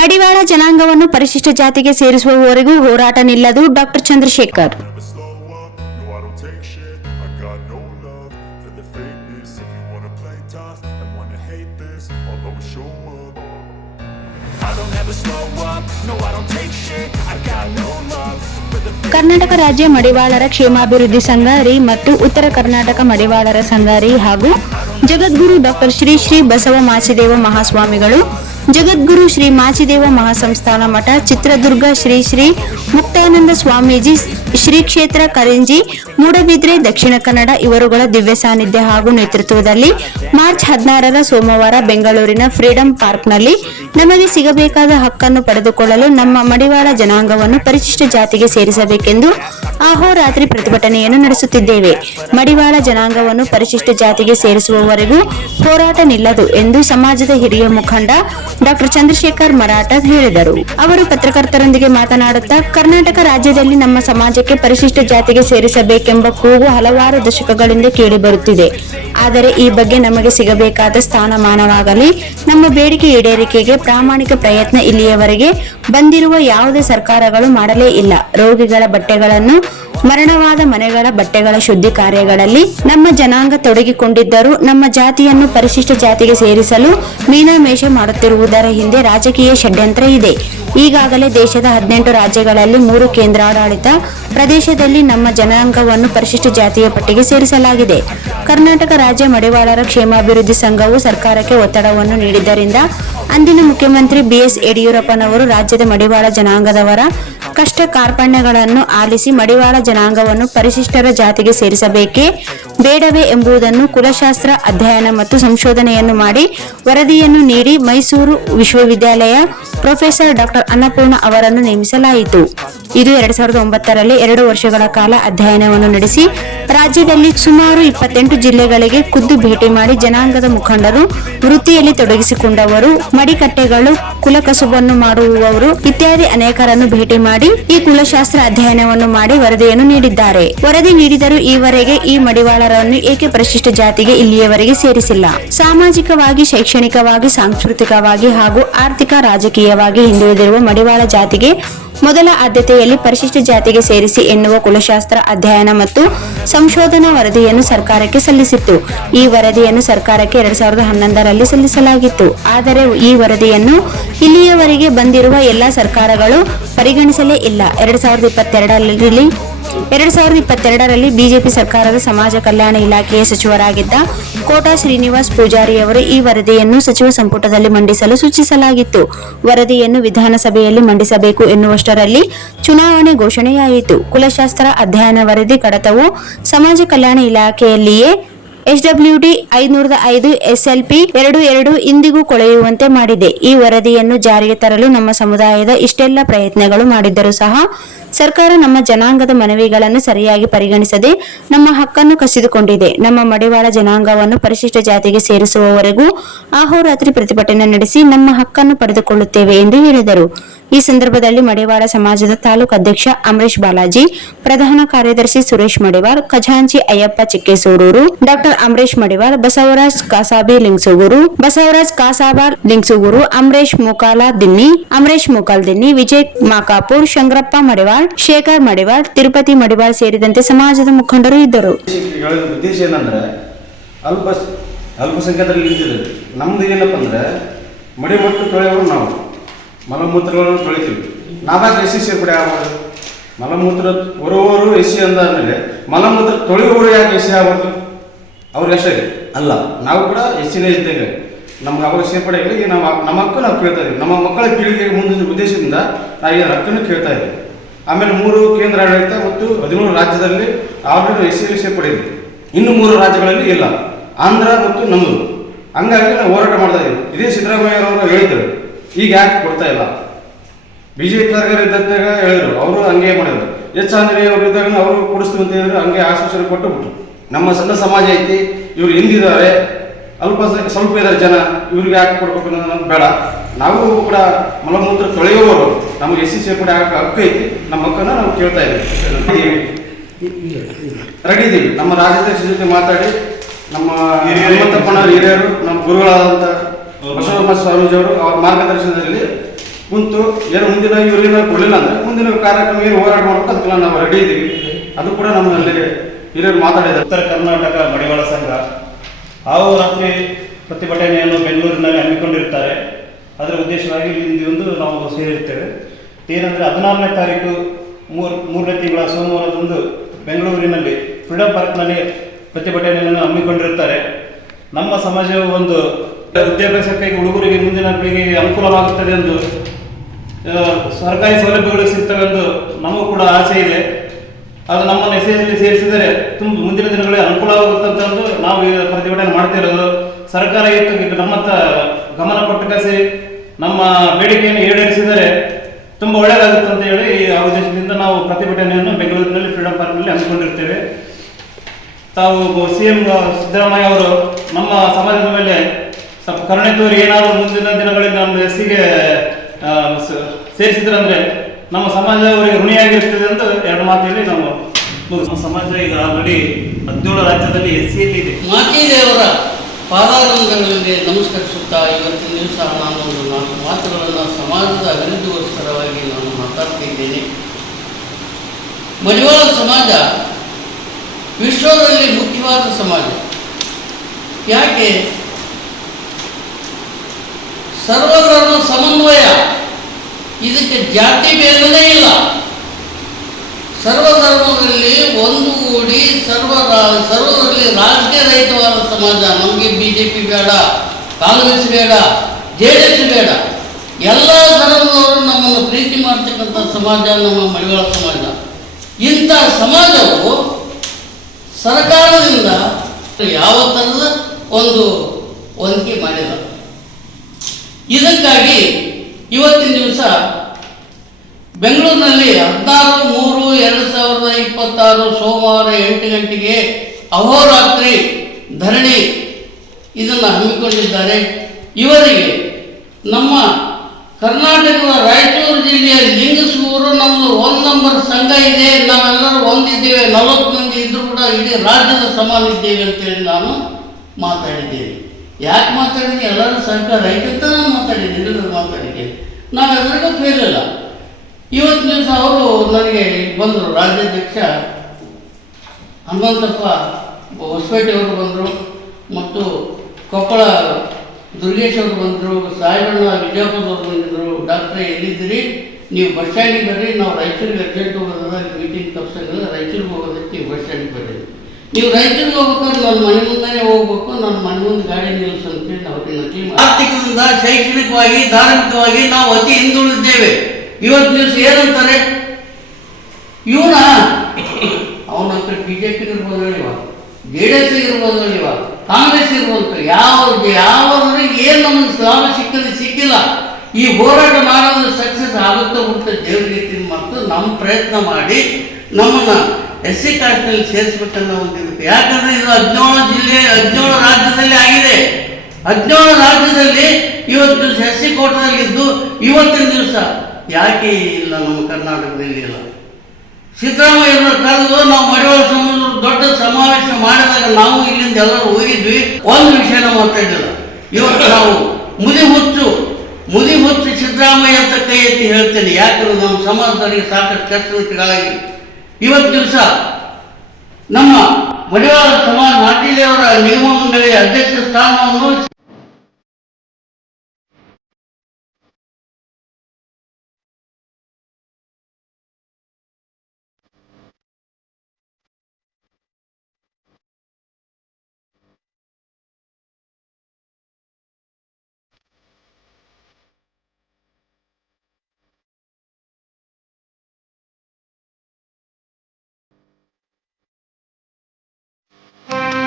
ಮಡಿವಾಳ ಜನಾಂಗವನ್ನು ಪರಿಶಿಷ್ಟ ಜಾತಿಗೆ ಸೇರಿಸುವವರೆಗೂ ಹೋರಾಟ ನಿಲ್ಲದು. ಡಾಕ್ಟರ್ ಚಂದ್ರಶೇಖರ್. ಕರ್ನಾಟಕ ರಾಜ್ಯ ಮಡಿವಾಳರ ಕ್ಷೇಮಾಭಿವೃದ್ಧಿ ಸಂಘ ರಿ ಮತ್ತು ಉತ್ತರ ಕರ್ನಾಟಕ ಮಡಿವಾಳರ ಸಂಘ ರಿ ಹಾಗೂ ಜಗದ್ಗುರು ಡಾಕ್ಟರ್ ಶ್ರೀ ಶ್ರೀ ಬಸವ ಮಾಚಿದೇವ ಮಹಾಸ್ವಾಮಿಗಳು, ಜಗದ್ಗುರು ಶ್ರೀ ಮಾಚಿದೇವ ಮಹಾಸಂಸ್ಥಾನ ಮಠ, ಚಿತ್ರದುರ್ಗ ಶ್ರೀ ಶ್ರೀ ಮುಕ್ತಾನಂದ ಸ್ವಾಮೀಜಿ ಶ್ರೀ ಕ್ಷೇತ್ರ ಕರಿಂಜಿ, ಮೂಡಬಿದ್ರೆ, ದಕ್ಷಿಣ ಕನ್ನಡ ಇವರುಗಳ ದಿವ್ಯ ಸಾನ್ನಿಧ್ಯ ಹಾಗೂ ನೇತೃತ್ವದಲ್ಲಿ ಮಾರ್ಚ್ 16ರ ಸೋಮವಾರ ಬೆಂಗಳೂರಿನ ಫ್ರೀಡಂ ಪಾರ್ಕ್ನಲ್ಲಿ ನಮಗೆ ಸಿಗಬೇಕಾದ ಹಕ್ಕನ್ನು ಪಡೆದುಕೊಳ್ಳಲು ನಮ್ಮ ಮಡಿವಾಳ ಜನಾಂಗವನ್ನು ಪರಿಶಿಷ್ಟ ಜಾತಿಗೆ ಸೇರಿಸಬೇಕೆಂದು ಅಹೋರಾತ್ರಿ ಪ್ರತಿಭಟನೆಯನ್ನು ನಡೆಸುತ್ತಿದ್ದೇವೆ. ಮಡಿವಾಳ ಜನಾಂಗವನ್ನು ಪರಿಶಿಷ್ಟ ಜಾತಿಗೆ ಸೇರಿಸುವವರೆಗೂ ಹೋರಾಟ ನಿಲ್ಲದು ಎಂದು ಸಮಾಜದ ಹಿರಿಯ ಮುಖಂಡ ಡಾಕ್ಟರ್ ಚಂದ್ರಶೇಖರ್ ಮರಾಠ ಹೇಳಿದರು. ಅವರು ಪತ್ರಕರ್ತರೊಂದಿಗೆ ಮಾತನಾಡುತ್ತಾ, ಕರ್ನಾಟಕ ರಾಜ್ಯದಲ್ಲಿ ನಮ್ಮ ಸಮಾಜಕ್ಕೆ ಪರಿಶಿಷ್ಟ ಜಾತಿಗೆ ಸೇರಿಸಬೇಕೆಂಬ ಕೂಗು ಹಲವಾರು ದಶಕಗಳಿಂದ ಕೇಳಿಬರುತ್ತಿದೆ. ಆದರೆ ಈ ಬಗ್ಗೆ ನಮಗೆ ಸಿಗಬೇಕಾದ ಸ್ಥಾನಮಾನವಾಗಲಿ ನಮ್ಮ ಬೇಡಿಕೆ ಈಡೇರಿಕೆಗೆ ಪ್ರಾಮಾಣಿಕ ಪ್ರಯತ್ನ ಇಲ್ಲಿಯವರೆಗೆ ಬಂದಿರುವ ಯಾವುದೇ ಸರ್ಕಾರಗಳು ಮಾಡಲೇ ಇಲ್ಲ. ರೋಗಿಗಳ ಬಟ್ಟೆಗಳನ್ನು, ಮರಣವಾದ ಮನೆಗಳ ಬಟ್ಟೆಗಳ ಶುದ್ಧಿ ಕಾರ್ಯಗಳಲ್ಲಿ ನಮ್ಮ ಜನಾಂಗ ತೊಡಗಿಕೊಂಡಿದ್ದರೂ ನಮ್ಮ ಜಾತಿಯನ್ನು ಪರಿಶಿಷ್ಟ ಜಾತಿಗೆ ಸೇರಿಸಲು ಮೀನಾಮೇಷ ಮಾಡುತ್ತಿರುವುದರ ಹಿಂದೆ ರಾಜಕೀಯ ಷಡ್ಯಂತ್ರ ಇದೆ. ಈಗಾಗಲೇ ದೇಶದ 18 ರಾಜ್ಯಗಳಲ್ಲಿ 3 ಕೇಂದ್ರಾಡಳಿತ ಪ್ರದೇಶದಲ್ಲಿ ನಮ್ಮ ಜನಾಂಗವನ್ನು ಪರಿಶಿಷ್ಟ ಜಾತಿಯ ಪಟ್ಟಿಗೆ ಸೇರಿಸಲಾಗಿದೆ. ಕರ್ನಾಟಕ ರಾಜ್ಯ ಮಡಿವಾಳರ ಕ್ಷೇಮಾಭಿವೃದ್ಧಿ ಸಂಘವು ಸರ್ಕಾರಕ್ಕೆ ಒತ್ತಡವನ್ನು ನೀಡಿದ್ದರಿಂದ ಅಂದಿನ ಮುಖ್ಯಮಂತ್ರಿ BS ಯಡಿಯೂರಪ್ಪನವರು ರಾಜ್ಯದ ಮಡಿವಾಳ ಜನಾಂಗದವರ ಕಷ್ಟ ಕಾರ್ಪಣ್ಯಗಳನ್ನು ಆಲಿಸಿ ಮಡಿವಾಳ ಜನಾಂಗವನ್ನು ಪರಿಶಿಷ್ಟರ ಜಾತಿಗೆ ಸೇರಿಸಬೇಕೇ ಬೇಡವೇ ಎಂಬುದನ್ನು ಕುಲಶಾಸ್ತ್ರ ಅಧ್ಯಯನ ಮತ್ತು ಸಂಶೋಧನೆಯನ್ನು ಮಾಡಿ ವರದಿಯನ್ನು ನೀಡಿ ಮೈಸೂರು ವಿಶ್ವವಿದ್ಯಾಲಯ ಪ್ರೊಫೆಸರ್ ಡಾಕ್ಟರ್ ಅನ್ನಪೂರ್ಣ ಅವರನ್ನು ನೇಮಿಸಲಾಯಿತು. ಇದು 2009ರಲ್ಲಿ 2 ವರ್ಷಗಳ ಕಾಲ ಅಧ್ಯಯನವನ್ನು ನಡೆಸಿ ರಾಜ್ಯದಲ್ಲಿ ಸುಮಾರು 28 ಜಿಲ್ಲೆಗಳಿಗೆ ಖುದ್ದು ಭೇಟಿ ಮಾಡಿ ಜನಾಂಗದ ಮುಖಂಡರು, ವೃತ್ತಿಯಲ್ಲಿ ತೊಡಗಿಸಿಕೊಂಡವರು, ಮಡಿಕಟ್ಟೆಗಳು, ಕುಲಕಸುಬನ್ನು ಮಾಡುವವರು ಇತ್ಯಾದಿ ಅನೇಕರನ್ನು ಭೇಟಿ ಮಾಡಿ ಈ ಕುಲಶಾಸ್ತ್ರ ಅಧ್ಯಯನವನ್ನು ಮಾಡಿ ವರದಿಯನ್ನು ನೀಡಿದ್ದಾರೆ. ವರದಿ ನೀಡಿದರೂ ಈವರೆಗೆ ಈ ಮಡಿವಾಳರನ್ನು ಏಕೆ ಪರಿಶಿಷ್ಟ ಜಾತಿಗೆ ಇಲ್ಲಿಯವರೆಗೆ ಸೇರಿಸಿಲ್ಲ? ಸಾಮಾಜಿಕವಾಗಿ, ಶೈಕ್ಷಣಿಕವಾಗಿ, ಸಾಂಸ್ಕೃತಿಕವಾಗಿ ಹಾಗೂ ಆರ್ಥಿಕ ರಾಜಕೀಯವಾಗಿ ಹಿಂದುಳಿದಿರುವ ಮಡಿವಾಳ ಜಾತಿಗೆ ಮೊದಲ ಆದ್ಯತೆಯಲ್ಲಿ ಪರಿಶಿಷ್ಟ ಜಾತಿಗೆ ಸೇರಿಸಿ ಎನ್ನುವ ಕುಲಶಾಸ್ತ್ರ ಅಧ್ಯಯನ ಮತ್ತು ಸಂಶೋಧನಾ ವರದಿಯನ್ನು ಸರ್ಕಾರಕ್ಕೆ ಸಲ್ಲಿಸಿತ್ತು. ಈ ವರದಿಯನ್ನು ಸರ್ಕಾರಕ್ಕೆ 2011ರಲ್ಲಿ ಸಲ್ಲಿಸಲಾಗಿತ್ತು. ಆದರೆ ಈ ವರದಿಯನ್ನು ಇಲ್ಲಿಯವರೆಗೆ ಬಂದಿರುವ ಎಲ್ಲಾ ಸರ್ಕಾರಗಳು ಪರಿಗಣಿಸಲೇ ಇಲ್ಲ. 2022ರಲ್ಲಿ ಬಿಜೆಪಿ ಸರ್ಕಾರದ ಸಮಾಜ ಕಲ್ಯಾಣ ಇಲಾಖೆಯ ಸಚಿವರಾಗಿದ್ದ ಕೋಟಾ ಶ್ರೀನಿವಾಸ್ ಪೂಜಾರಿಯವರು ಈ ವರದಿಯನ್ನು ಸಚಿವ ಸಂಪುಟದಲ್ಲಿ ಮಂಡಿಸಲು ಸೂಚಿಸಲಾಗಿತ್ತು. ವರದಿಯನ್ನು ವಿಧಾನಸಭೆಯಲ್ಲಿ ಮಂಡಿಸಬೇಕು ಎನ್ನುವಷ್ಟರಲ್ಲಿ ಚುನಾವಣೆ ಘೋಷಣೆಯಾಯಿತು. ಕುಲಶಾಸ್ತ್ರ ಅಧ್ಯಯನ ವರದಿ ಕಡತವು ಸಮಾಜ ಕಲ್ಯಾಣ ಇಲಾಖೆಯಲ್ಲಿಯೇ SWD 505 SLP 22 ಇಂದಿಗೂ ಕೊಳೆಯುವಂತೆ ಮಾಡಿದೆ. ಈ ವರದಿಯನ್ನು ಜಾರಿಗೆ ತರಲು ನಮ್ಮ ಸಮುದಾಯದ ಇಷ್ಟೆಲ್ಲ ಪ್ರಯತ್ನಗಳು ಮಾಡಿದ್ದರೂ ಸಹ ಸರ್ಕಾರ ನಮ್ಮ ಜನಾಂಗದ ಮನವಿಗಳನ್ನು ಸರಿಯಾಗಿ ಪರಿಗಣಿಸದೆ ನಮ್ಮ ಹಕ್ಕನ್ನು ಕಸಿದುಕೊಂಡಿದೆ. ನಮ್ಮ ಮಡಿವಾಳ ಜನಾಂಗವನ್ನು ಪರಿಶಿಷ್ಟ ಜಾತಿಗೆ ಸೇರಿಸುವವರೆಗೂ ಅಹೋರಾತ್ರಿ ಪ್ರತಿಭಟನೆ ನಡೆಸಿ ನಮ್ಮ ಹಕ್ಕನ್ನು ಪಡೆದುಕೊಳ್ಳುತ್ತೇವೆ ಎಂದು ಹೇಳಿದರು. ಈ ಸಂದರ್ಭದಲ್ಲಿ ಮಡಿವಾಳ ಸಮಾಜದ ತಾಲೂಕು ಅಧ್ಯಕ್ಷ ಅಮರೇಶ್ ಬಾಲಾಜಿ, ಪ್ರಧಾನ ಕಾರ್ಯದರ್ಶಿ ಸುರೇಶ್ ಮಡಿವಾಳ್, ಖಜಾಂಚಿ ಅಯ್ಯಪ್ಪ ಚಿಕ್ಕೇಸೂರೂರು, ಡಾಕ್ಟರ್ ಅಮರೇಶ್ ಮಡಿವಾಳ್, ಬಸವರಾಜ್ ಕಾಸಾಬಿ ಲಿಂಗ್ಸುಗೂರು, ಅಮರೇಶ್ ಮೂಕಾಲ್ ದಿನ್ನಿ, ವಿಜಯ್ ಮಾಕಾಪುರ್, ಶಂಕರಪ್ಪ ಮಡಿವಾಳ್, ಶೇಖರ್ ಮಡಿವಾಳ್, ತಿರುಪತಿ ಮಡಿವಾಳ್ ಸೇರಿದಂತೆ ಸಮಾಜದ ಮುಖಂಡರು ಇದ್ದರು. ಉದ್ದೇಶ ಏನಂದ್ರೆ ಅಲ್ಪಸಂಖ್ಯಾತರಲ್ಲಿ ನಮ್ದು ಏನಪ್ಪ ಅಂದ್ರೆ ಮಡಿಮಟ್ಟು ತೊಳೆಯವರು ನಾವು ಮಲಮೂತ್ರಗಳನ್ನು ತೊಳಿತೀವಿ. ನಾವಾಗ ಎಸ್ ಸಿ ಸೇರ್ಪಡೆ ಆಗ್ಬೋದು? ಮಲಮೂತ್ರ ಹೊರುವವರು ಎಸ್ ಸಿ ಅಂದಾದ್ಮೇಲೆ ಮಲಮೂತ್ರ ತೊಳೆಯುವವರು ಯಾಕೆ ಎಸ್ ಸಿ ಆಗ್ಬಾರ್ದು? ಅವ್ರಿಗೆ ಅಷ್ಟೇ ಅಲ್ಲ, ನಾವು ಕೂಡ ಎಸ್ ಸಿನೇ ಇದ್ದೇವೆ. ನಮ್ಗೆ ಅವಾಗ ಸೇರ್ಪಡೆ ಈಗ ನಮ್ಮ ಹಕ್ಕು ನಾವು ಕೇಳ್ತಾ ಇದ್ದೀವಿ. ನಮ್ಮ ಮಕ್ಕಳ ಪೀಳಿಗೆಗೆ ಮುಂದಿನ ಉದ್ದೇಶದಿಂದ ನಾವು ಈ ಹಕ್ಕನ್ನು ಕೇಳ್ತಾ ಇದ್ದೀವಿ. ಆಮೇಲೆ 3 ಕೇಂದ್ರ ಆಡಳಿತ ಮತ್ತು 13 ರಾಜ್ಯದಲ್ಲಿ ಆಲ್ರೆಡಿ ಎಸ್ ಸಿ ಸೇರ್ಪಡೆ ಇದೆ. ಇನ್ನು 3 ರಾಜ್ಯಗಳಲ್ಲಿ ಇಲ್ಲ, ಆಂಧ್ರ ಮತ್ತು ನಮ್ಮದು. ಹಂಗಾಗಿ ನಾವು ಹೋರಾಟ ಮಾಡ್ತಾ ಇದ್ದೀವಿ. ಇದೇ ಸಿದ್ದರಾಮಯ್ಯರವರು ಹೇಳಿದರು, ಈಗ ಯಾಕೆ ಕೊಡ್ತಾ ಇಲ್ಲ? ಬಿಜೆಪಿ ಸರ್ಕಾರ ಇದ್ದಾಗ ಹೇಳಿದ್ರು, ಅವರು ಹಂಗೆ ಮಾಡಿದ್ರು. ಆಂಜನೇಯ ಅವರು ಇದ್ದಾಗ ಅವರು ಕೊಡಿಸ್ತೀವಿ ಅಂತ ಹೇಳಿದ್ರು, ಹಂಗೆ ಆಶ್ವಾಸನೆ ಕೊಟ್ಟುಬಿಟ್ರು. ನಮ್ಮ ಸಣ್ಣ ಸಮಾಜ ಐತಿ, ಇವ್ರು ಹಿಂದಿದ್ದಾರೆ, ಸ್ವಲ್ಪ ಇದ್ದಾರೆ ಜನ, ಇವ್ರಿಗೆ ಯಾಕೆ ಕೊಡ್ಬೇಕು ಅನ್ನೋದು ನಮ್ಗೆ ಬೇಡ. ನಾವು ಕೂಡ ಮಲಮೂತ್ರ ತೊಳೆಯುವವರು, ನಮಗೆ ಎಸ್ ಸಿ ಸೇರ್ಪಡೆ ಆಗಕ್ಕೆ ಹಕ್ಕು ಐತಿ. ನಮ್ಮ ಹಕ್ಕನ್ನು ನಾವು ಕೇಳ್ತಾ ಇದ್ದೀವಿ, ರೆಡಿ ಇದ್ದೀವಿ. ನಮ್ಮ ರಾಜ್ಯಾಧ್ಯಕ್ಷರ ಜೊತೆ ಮಾತಾಡಿ ನಮ್ಮ ಹಿರಿಯರು, ನಮ್ಮ ಗುರುಗಳಾದಂಥ ಬಸವರಾಜ ಸ್ವಾಮೀಜಿಯವರು ಅವ್ರ ಮಾರ್ಗದರ್ಶನದಲ್ಲಿ ಕುಂತು ಏನು ಮುಂದಿನ ಇವ್ರಿಗೆ ಕೊಡಲಿಲ್ಲ ಅಂದ್ರೆ ಮುಂದಿನ ಕಾರ್ಯಕ್ರಮ ಏನು ಹೋರಾಟ ಮಾಡಬೇಕು ಅದಕ್ಕೆಲ್ಲ ನಾವು ರೆಡಿ ಇದ್ದೀವಿ. ಅದು ಕೂಡ ನಮ್ಮಲ್ಲಿ ಹಿರಿಯರು ಮಾತಾಡಿದ್ದಾರೆ. ಉತ್ತರ ಕರ್ನಾಟಕ ಮಡಿವಾಳ ಸಂಘ ರಾತ್ರಿ ಪ್ರತಿಭಟನೆಯನ್ನು ಬೆಂಗಳೂರಿನಲ್ಲಿ ಹಮ್ಮಿಕೊಂಡಿರ್ತಾರೆ. ಅದರ ಉದ್ದೇಶವಾಗಿ ಇಂದು ನಾವು ಸೇರಿರ್ತೇವೆ. ಏನಂದರೆ 16ನೇ ತಾರೀಕು 3ನೇ ತಿಂಗಳ ಸೋಮವಾರದಂದು ಬೆಂಗಳೂರಿನಲ್ಲಿ ಫ್ರೀಡಂ ಪಾರ್ಕ್ನಲ್ಲಿ ಪ್ರತಿಭಟನೆಯನ್ನು ಹಮ್ಮಿಕೊಂಡಿರುತ್ತಾರೆ. ನಮ್ಮ ಸಮಾಜವು ಒಂದು ವಿದ್ಯಾಭ್ಯಾಸಕ್ಕಾಗಿ ಹುಡುಗರಿಗೆ ಮುಂದಿನ ಪೀಳಿಗೆಗೆ ಅನುಕೂಲವಾಗುತ್ತದೆ ಎಂದು ಸರ್ಕಾರಿ ಸೌಲಭ್ಯಗಳು ಸಿಗ್ತವೆಂದು ನಮಗೂ ಕೂಡ ಆಸೆ ಇದೆ. ಅದು ನಮ್ಮನ್ನು ಎಸ್ಎಸ್ಎಲ್ಲಿ ಸೇರಿಸಿದರೆ ಮುಂದಿನ ದಿನಗಳಲ್ಲಿ ಅನುಕೂಲವಾಗುತ್ತಂತಂದು ನಾವು ಈಗ ಪ್ರತಿಭಟನೆ ಮಾಡ್ತಿರೋದು. ಸರ್ಕಾರ ಇತ್ತು ನಮ್ಮತ್ತ ಗಮನ ಕೊಟ್ಟು ಕಸಿ ನಮ್ಮ ಬೇಡಿಕೆಯನ್ನು ಈಡೇರಿಸಿದರೆ ತುಂಬ ಒಳ್ಳೆಯದಾಗುತ್ತೆ ಅಂತ ಹೇಳಿ ಆ ಉದ್ದೇಶದಿಂದ ನಾವು ಪ್ರತಿಭಟನೆಯನ್ನು ಬೆಂಗಳೂರಿನಲ್ಲಿ ಫ್ರೀಡಂ ಪಾರ್ಕ್ನಲ್ಲಿ ಹಮ್ಮಿಕೊಂಡಿರ್ತೇವೆ. ತಾವು CM ಸಿದ್ದರಾಮಯ್ಯ ಅವರು ನಮ್ಮ ಸಮಾಜದ ಮೇಲೆ ಸ್ವಲ್ಪ ಕರುಣೆ ತೋರಿ ಏನಾದರೂ ಮುಂದಿನ ದಿನಗಳಲ್ಲಿ ನಮ್ಮ ಎಸ್ಸಿಗೆ ಸೇರಿಸಿದ್ರಂದ್ರೆ ನಮ್ಮ ಸಮಾಜ ಅವರಿಗೆ ಋಣಿಯಾಗಿರ್ತದೆ ಎಂದು 2 ಮಾತು ಹೇಳಿ ನಾವು ನಮ್ಮ ಸಮಾಜ ಈಗ ಆಲ್ರೆಡಿ 17 ರಾಜ್ಯದಲ್ಲಿ SCಯಲ್ಲಿ ಇದೆ. ಮಾಚಿದೇವರ ಪಾದಾರಂಗಗಳಲ್ಲಿ ನಮಸ್ಕರಿಸುತ್ತಾ ಇವತ್ತಿನ ದಿವಸ ನಾನು ಒಂದು 4 ಮಾತುಗಳನ್ನು ಸಮಾಜದ ಅಭಿವೃದ್ಧಿಗೋಸ್ಕರವಾಗಿ ನಾನು ಮಾತಾಡ್ತಿದ್ದೇನೆ. ಮಡಿವಾಳ ಸಮಾಜ ವಿಶ್ವದಲ್ಲಿ ಮುಖ್ಯವಾದ ಸಮಾಜ. ಯಾಕೆ? ಸರ್ವಧರ್ಮ ಸಮನ್ವಯ, ಇದಕ್ಕೆ ಜಾತಿ ಭೇದನೇ ಇಲ್ಲ. ಸರ್ವಧರ್ಮದಲ್ಲಿ ಒಂದುಗೂಡಿ ಸರ್ವರಲ್ಲಿ ರಾಜಕೀಯ ರಹಿತವಾದ ಸಮಾಜ. ನಮಗೆ BJP ಬೇಡ, ಕಾಂಗ್ರೆಸ್ ಬೇಡ, JDS ಬೇಡ, ಎಲ್ಲ ಧರ್ಮದವರು ನಮ್ಮನ್ನು ಪ್ರೀತಿ ಮಾಡ್ತಕ್ಕಂಥ ಸಮಾಜ ನಮ್ಮ ಮಡಿವಾಳ ಸಮಾಜ. ಇಂಥ ಸಮಾಜವು ಸರ್ಕಾರದಿಂದ ಯಾವ ಥರದ ಒಂದು ಹೊಂದಿಕೆ ಮಾಡಿಲ್ಲ. ಇದಕ್ಕಾಗಿ ಇವತ್ತಿನ ದಿವಸ ಬೆಂಗಳೂರಿನಲ್ಲಿ 16/3/2026 ಸೋಮವಾರ 8 ಗಂಟೆಗೆ ಅಹೋರಾತ್ರಿ ಧರಣಿ ಇದನ್ನು ಹಮ್ಮಿಕೊಂಡಿದ್ದಾರೆ. ಇವರಿಗೆ ನಮ್ಮ ಕರ್ನಾಟಕದ ರಾಯಚೂರು ಜಿಲ್ಲೆಯ ಲಿಂಗಸೂರು ನಮ್ಮದು 1 ನಂಬರ್ ಸಂಘ ಇದೆ. ನಾವೆಲ್ಲರೂ ಒಂದಿದ್ದೇವೆ. 40 ಮಂದಿ ಇದ್ರೂ ಕೂಡ ಇಡೀ ರಾಜ್ಯದ ಸಮಾನ ಇದ್ದೇವೆ ಅಂತೇಳಿ ನಾನು ಮಾತಾಡಿದ್ದೇನೆ. ಯಾಕೆ ಮಾತಾಡಿದ್ದೀನಿ? ಎಲ್ಲರೂ ಸರ್ಕಾರ ರೈತ ನಾನು ಮಾತಾಡಿದ್ದೀನಿ, ಮಾತಾಡಿದ್ದೇನೆ. ನಾವೆಲ್ಲರಿಗೂ ಫೇಲ್ ಇಲ್ಲ. ಇವತ್ತಿನ ದಿವಸ ಅವರು ನನಗೆ ಬಂದರು, ರಾಜ್ಯಾಧ್ಯಕ್ಷ ಹನುಮಂತಪ್ಪ ಹೊಸಪೇಟೆ ಅವರು ಬಂದರು, ಮತ್ತು ಕೊಪ್ಪಳ ದುರ್ಗೇಶ್ ಅವರು ಬಂದರು, ಸಾಯಿಬಣ್ಣ ವಿಜಯಪುರದವ್ರು ಬಂದಿದ್ದರು. ಡಾಕ್ಟ್ರೇ ಎಲ್ಲಿದ್ದೀರಿ? ನೀವು ಬಸ್ ಸ್ಟ್ಯಾಂಡಿಗೆ ಬರ್ರಿ, ನಾವು ರಾಯಚೂರಿಗೆ ಅರ್ಜೆಂಟ್ ಹೋಗೋದಲ್ಲ, ಮೀಟಿಂಗ್ ತಪ್ಪಿಸೋದಿಲ್ಲ, ರಾಯಚೂರಿಗೆ ಹೋಗೋದಕ್ಕೆ ನೀವು ಬಸ್ ಸ್ಟ್ಯಾಂಡಿಗೆ ಬರ್ರಿ. ನೀವು ರಾಯಚೂರಿಗೆ ಹೋಗ್ಬೇಕಾದ್ರೆ ನನ್ನ ಮನೆ ಮುಂದೆ ಹೋಗ್ಬೇಕು, ನನ್ನ ಮನೆ ಮುಂದೆ ಗಾಡಿ ನಿಲ್ಲಿಸು ಅಂತೇಳಿ ನಾವು ನಕಲಿ. ಆರ್ಥಿಕದಿಂದ ಶೈಕ್ಷಣಿಕವಾಗಿ ಧಾರ್ಮಿಕವಾಗಿ ನಾವು ಅತಿ ಹಿಂದುಳಿದ್ದೇವೆ. ಇವತ್ತು ದಿವಸ ಏನಂತಾರೆ, ಇವನ ಅವನ BJP ಇರ್ಬೋದು ಹೇಳಿವ, JDS ಇರ್ಬೋದು ಹೇಳಿವ, ಕಾಂಗ್ರೆಸ್ ಇರ್ಬೋದು, ಯಾವ್ರಿಗೆ ಏನು ನಮಗೆ ಲಾಭ ಸಿಕ್ಕಿಲ್ಲ. ಈ ಹೋರಾಟ ಮಾಡೋದು ಸಕ್ಸಸ್ ಆಗುತ್ತಾ ಬಿಡುತ್ತೆ ದೇವರಿಗೆ ಮತ್ತು ನಮ್ಮ ಪ್ರಯತ್ನ ಮಾಡಿ ನಮ್ಮನ್ನು SC ಕಾಸ್ಟ್ನಲ್ಲಿ ಸೇರಿಸ್ಬೇಕನ್ನೋ ಒಂದಿರುತ್ತೆ. ಯಾಕಂದರೆ ಇದು 17 ಜಿಲ್ಲೆ 17 ರಾಜ್ಯದಲ್ಲಿ ಆಗಿದೆ. 17 ರಾಜ್ಯದಲ್ಲಿ ಇವತ್ತು ದಿವಸ SC ಕೋಟಾದಲ್ಲಿದ್ದು ಇವತ್ತಿನ ದಿವಸ ಯಾಕೆ ಇಲ್ಲ ನಮ್ಮ ಕರ್ನಾಟಕದಲ್ಲಿ ಇಲ್ಲ. ಸಿದ್ದರಾಮಯ್ಯವ್ರನ್ನ ಕರೆದು ನಾವು ಮಡಿವಾಳ ಸಮಾಜ ದೊಡ್ಡ ಸಮಾವೇಶ ಮಾಡಿದಾಗ ನಾವು ಇಲ್ಲಿಂದ ಎಲ್ಲರೂ ಹೋಗಿದ್ವಿ, ಒಂದು ವಿಷಯನ ಮಾತಾಡಿಲ್ಲ. ಇವತ್ತು ನಾವು ಮುದಿ ಹುಚ್ಚು ಸಿದ್ದರಾಮಯ್ಯ ಅಂತ ಕೈ ಎತ್ತಿ ಹೇಳ್ತೇನೆ. ಯಾಕಂದ್ರೆ ನಮ್ಮ ಸಮಾಜದವರಿಗೆ ಸಾಕಷ್ಟು ಕಷ್ಟಗಳಿಗಾಗಿ ಇವತ್ತು ದಿವಸ ನಮ್ಮ ಮಡಿವಾಳ ಸಮಾಜ ಮಾಚಿದೇವರ ನಿಗಮ ಮಂಡಳಿ ಅಧ್ಯಕ್ಷ ಸ್ಥಾನವನ್ನು